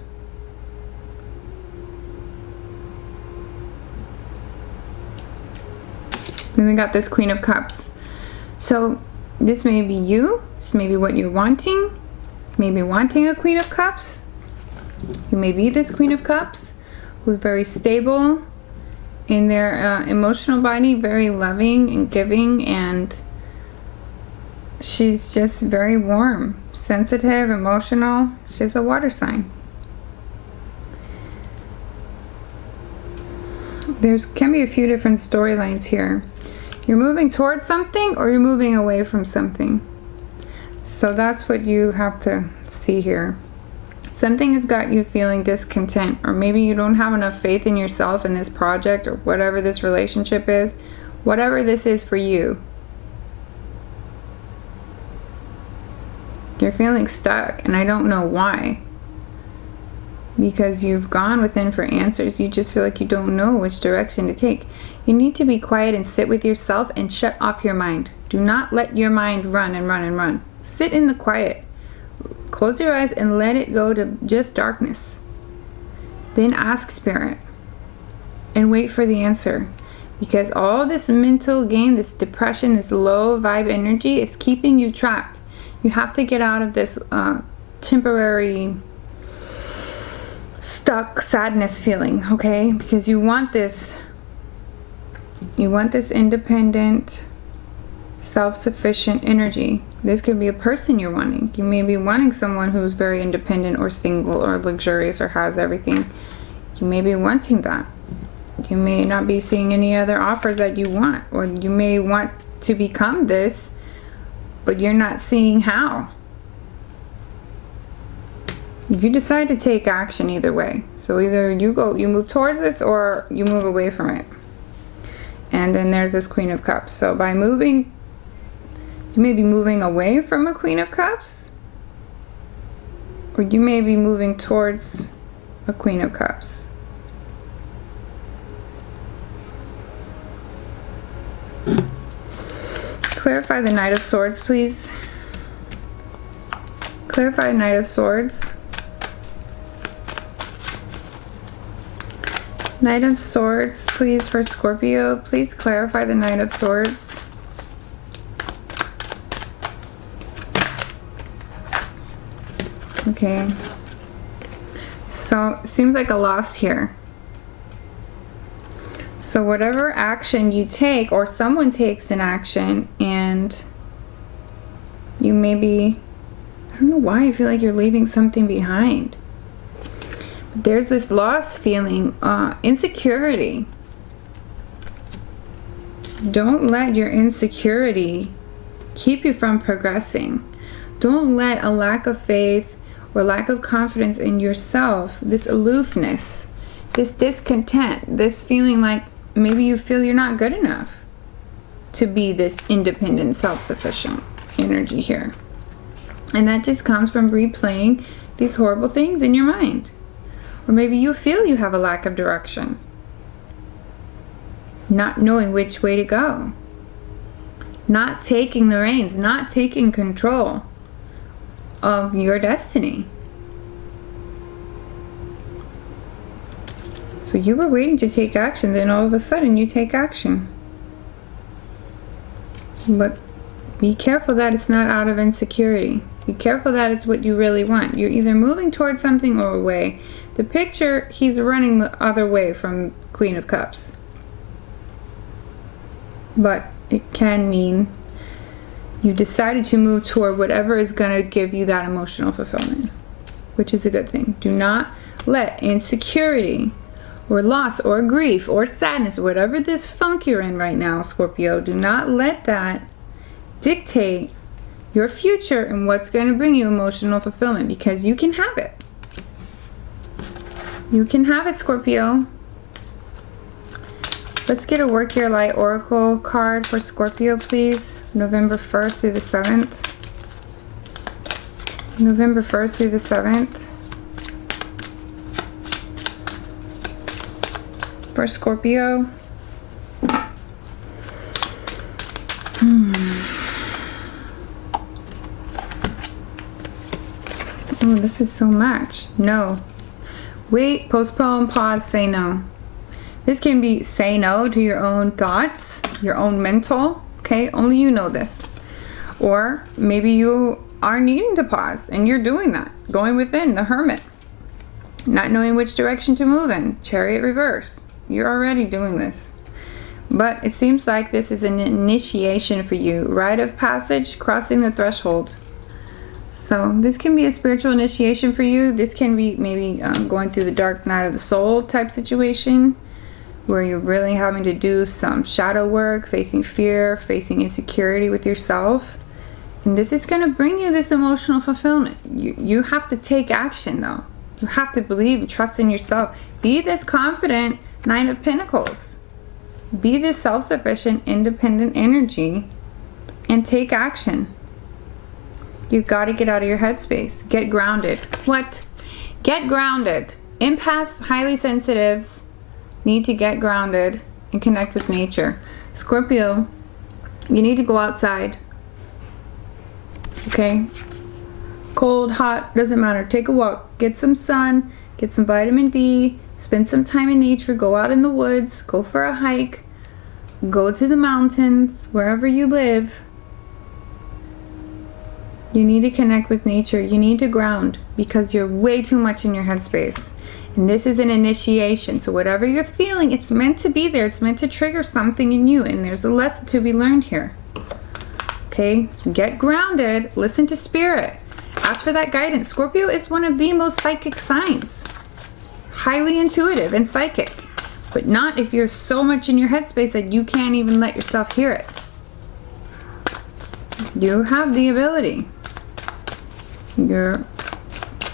Then we got this Queen of Cups. So this may be you. This may be what you're wanting. Maybe wanting a Queen of Cups. You may be this Queen of Cups who's very stable in their emotional body, very loving and giving, and she's just very warm, sensitive, emotional. She's a water sign. Can be a few different storylines here. You're moving towards something or you're moving away from something. So that's what you have to see here. Something has got you feeling discontent, or maybe you don't have enough faith in yourself in this project, or whatever this relationship is, whatever this is for you. You're feeling stuck, and I don't know why. because you've gone within for answers. You just feel like you don't know which direction to take. You need to be quiet and sit with yourself and shut off your mind. Do not let your mind run and run and run. Sit in the quiet. Close your eyes and let it go to just darkness. Then ask Spirit and wait for the answer. Because all this mental game, this depression, this low vibe energy is keeping you trapped. You have to get out of this temporary stuck sadness feeling, okay? Because you want this independent, self-sufficient energy. This could be a person you're wanting. You may be wanting someone who's very independent or single or luxurious or has everything. You may be wanting that. You may not be seeing any other offers that you want, or you may want to become this, but you're not seeing how. You decide to take action either way. So either you move towards this or you move away from it. And then there's this Queen of Cups. So by moving, you may be moving away from a Queen of Cups, or you may be moving towards a Queen of Cups. Clarify the Knight of Swords, please. Clarify Knight of Swords. Knight of Swords, please, for Scorpio. Please clarify the Knight of Swords. Okay. So, it seems like a loss here. So whatever action you take, or someone takes an action, and you maybe, I don't know why I feel like you're leaving something behind. But there's this loss feeling, insecurity. Don't let your insecurity keep you from progressing. Don't let a lack of faith or lack of confidence in yourself, this aloofness, this discontent, this feeling like maybe you feel you're not good enough to be this independent, self-sufficient energy here. And that just comes from replaying these horrible things in your mind. Or maybe you feel you have a lack of direction, not knowing which way to go, not taking the reins, not taking control of your destiny. So you were waiting to take action, then all of a sudden you take action. But be careful that it's not out of insecurity. Be careful that it's what you really want. You're either moving towards something or away. The picture, he's running the other way from Queen of Cups. But it can mean you decided to move toward whatever is going to give you that emotional fulfillment, which is a good thing. Do not let insecurity or loss or grief or sadness, whatever this funk you're in right now, Scorpio, do not let that dictate your future and what's going to bring you emotional fulfillment, because you can have it. You can have it, Scorpio. Let's get a Work Your Light Oracle card for Scorpio, please. November 1st through the 7th. November 1st through the 7th. For Scorpio. Oh, this is so much. No. Wait, postpone, pause, say no. This can be say no to your own thoughts, your own mental, okay? Only you know this. Or maybe you are needing to pause and you're doing that. Going within, the Hermit. Not knowing which direction to move in. Chariot reverse. You're already doing this. But it seems like this is an initiation for you. Rite of passage, crossing the threshold. So this can be a spiritual initiation for you. This can be maybe going through the dark night of the soul type situation, where you're really having to do some shadow work, facing fear, facing insecurity with yourself. And this is going to bring you this emotional fulfillment. You have to take action, though. You have to believe and trust in yourself. Be this confident Nine of Pentacles. Be this self-sufficient, independent energy and take action. You've got to get out of your headspace. Get grounded. What? Get grounded. Empaths, highly sensitives, need to get grounded and connect with nature. Scorpio, you need to go outside. Okay? Cold, hot, doesn't matter. Take a walk. Get some sun. Get some vitamin D. Spend some time in nature. Go out in the woods. Go for a hike. Go to the mountains. Wherever you live. You need to connect with nature. You need to ground because you're way too much in your headspace. And this is an initiation. So whatever you're feeling, it's meant to be there. It's meant to trigger something in you. And there's a lesson to be learned here. Okay? So get grounded. Listen to spirit. Ask for that guidance. Scorpio is one of the most psychic signs. Highly intuitive and psychic. But not if you're so much in your headspace that you can't even let yourself hear it. You have the ability. You're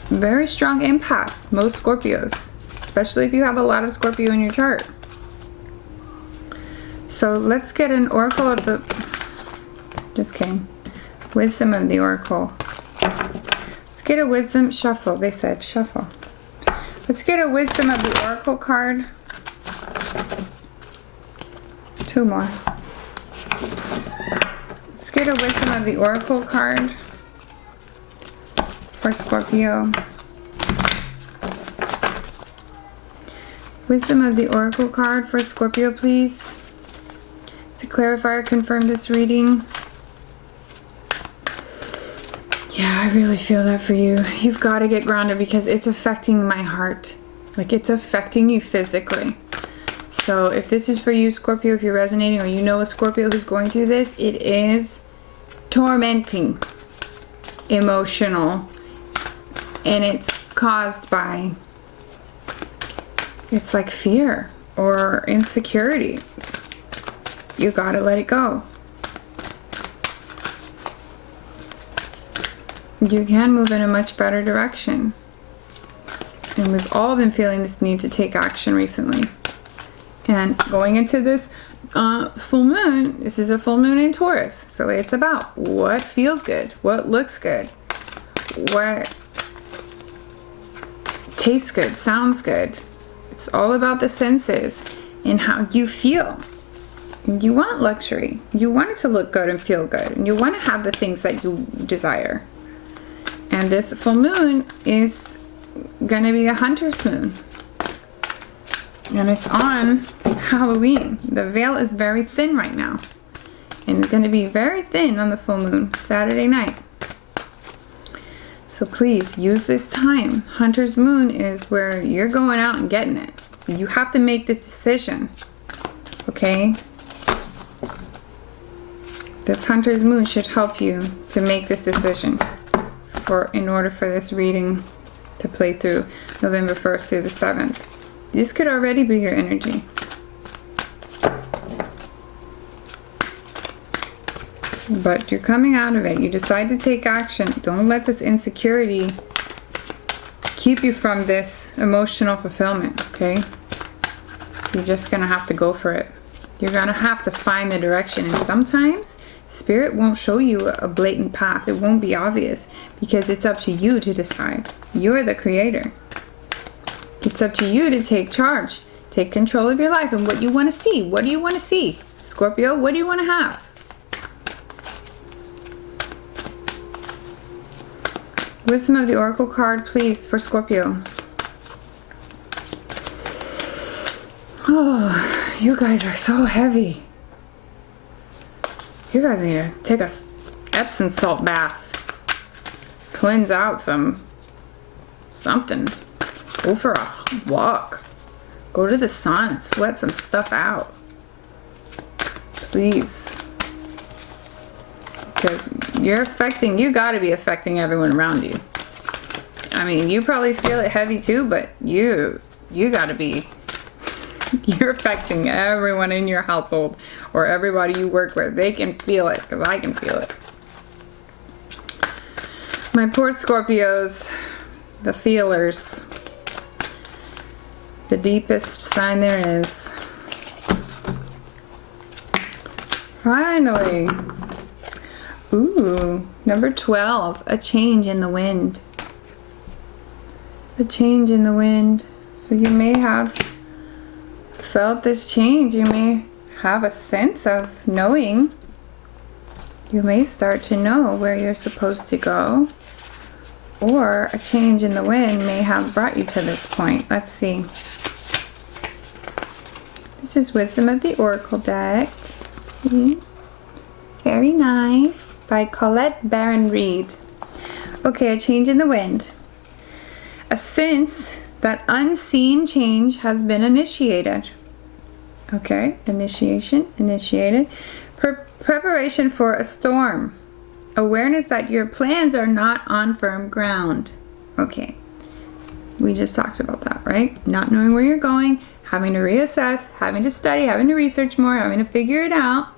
very strong empath, most Scorpios, especially if you have a lot of Scorpio in your chart. So let's get an oracle of the, just kidding, wisdom of the oracle. Let's get a wisdom, shuffle, they said, shuffle. Let's get a wisdom of the oracle card. 2 more. Let's get a wisdom of the oracle card for Scorpio. Wisdom of the oracle card for Scorpio, please. To clarify or confirm this reading. Yeah, I really feel that for you. You've got to get grounded because it's affecting my heart. Like, it's affecting you physically. So if this is for you, Scorpio, if you're resonating or you know a Scorpio who's going through this, it is tormenting, emotional, and it's caused by, it's like fear or insecurity. You gotta let it go. You can move in a much better direction. And we've all been feeling this need to take action recently. And going into this full moon, this is a full moon in Taurus. So it's about what feels good, what looks good, what tastes good, sounds good. It's all about the senses and how you feel. You want luxury. You want it to look good and feel good. And you want to have the things that you desire. And this full moon is going to be a hunter's moon. And it's on Halloween. The veil is very thin right now. And it's going to be very thin on the full moon, Saturday night. So please use this time. Hunter's moon is where you're going out and getting it. So you have to make this decision. Okay? This hunter's moon should help you to make this decision in order for this reading to play through November 1st through the 7th. This could already be your energy. But you're coming out of it. You decide to take action. Don't let this insecurity keep you from this emotional fulfillment, okay? You're just gonna have to go for it. You're gonna have to find the direction. And sometimes Spirit won't show you a blatant path. It won't be obvious because it's up to you to decide. You're the creator. It's up to you to take charge. Take control of your life and what you want to see. What do you want to see? Scorpio, what do you want to have? Wisdom of the Oracle card, please, for Scorpio. Oh, you guys are so heavy. You guys need to take a Epsom salt bath. Cleanse out something. Go for a walk. Go to the sun and sweat some stuff out. Please. Because you gotta be affecting everyone around you. I mean, you probably feel it heavy too, but you gotta be, you're affecting everyone in your household or everybody you work with. They can feel it, because I can feel it. My poor Scorpios, the feelers, the deepest sign there is. Finally. Ooh, number 12, a change in the wind. The change in the wind. So you may have felt this change. You may have a sense of knowing. You may start to know where you're supposed to go. Or a change in the wind may have brought you to this point. Let's see. This is Wisdom of the Oracle deck. See? Very nice. By Colette Baron Reed. Okay, a change in the wind. A sense that unseen change has been initiated. Okay, initiation, initiated. Preparation for a storm. Awareness that your plans are not on firm ground. Okay, we just talked about that, right? Not knowing where you're going, having to reassess, having to study, having to research more, having to figure it out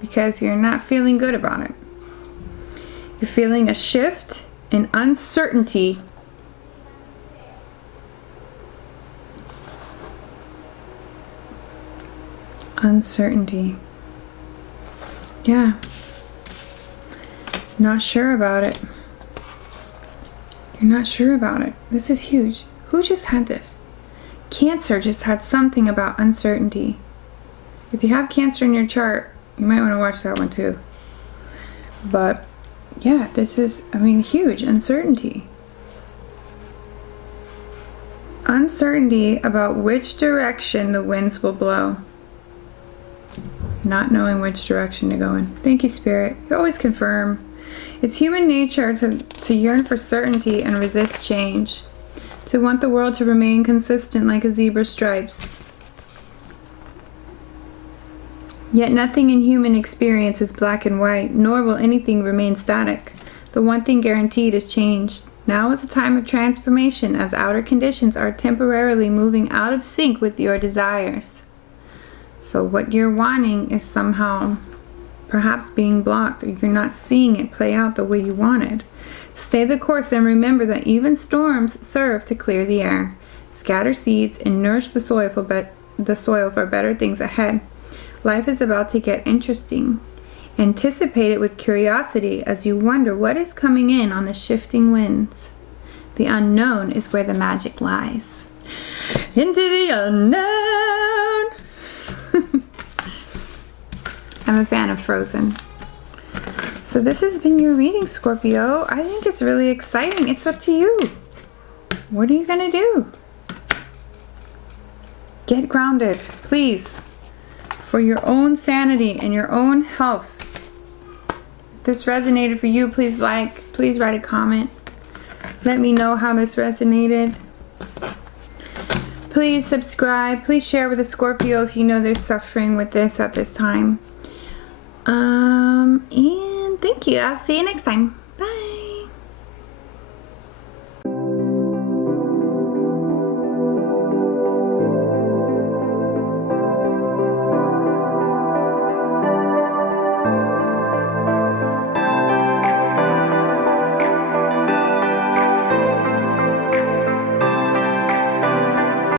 because you're not feeling good about it. You're feeling a shift in uncertainty. Uncertainty. Yeah. Not sure about it. You're not sure about it. This is huge. Who just had this? Cancer just had something about uncertainty. If you have Cancer in your chart, you might want to watch that one too. But yeah, this is, I mean, huge uncertainty. Uncertainty about which direction the winds will blow. Not knowing which direction to go in. Thank you, Spirit. You always confirm. It's human nature to yearn for certainty and resist change. To want the world to remain consistent like a zebra's stripes. Yet nothing in human experience is black and white, nor will anything remain static. The one thing guaranteed is change. Now is a time of transformation as outer conditions are temporarily moving out of sync with your desires. So what you're wanting is somehow perhaps being blocked, or you're not seeing it play out the way you wanted. Stay the course and remember that even storms serve to clear the air, scatter seeds, and nourish the soil for better things ahead. Life is about to get interesting. Anticipate it with curiosity as you wonder what is coming in on the shifting winds. The unknown is where the magic lies. Into the unknown! I'm a fan of Frozen. So this has been your reading, Scorpio. I think it's really exciting. It's up to you. What are you going to do? Get grounded, please. For your own sanity and your own health. If this resonated for you, please like, please write a comment. Let me know how this resonated. Please subscribe. Please share with a Scorpio if you know they're suffering with this at this time. And thank you. I'll see you next time. Bye.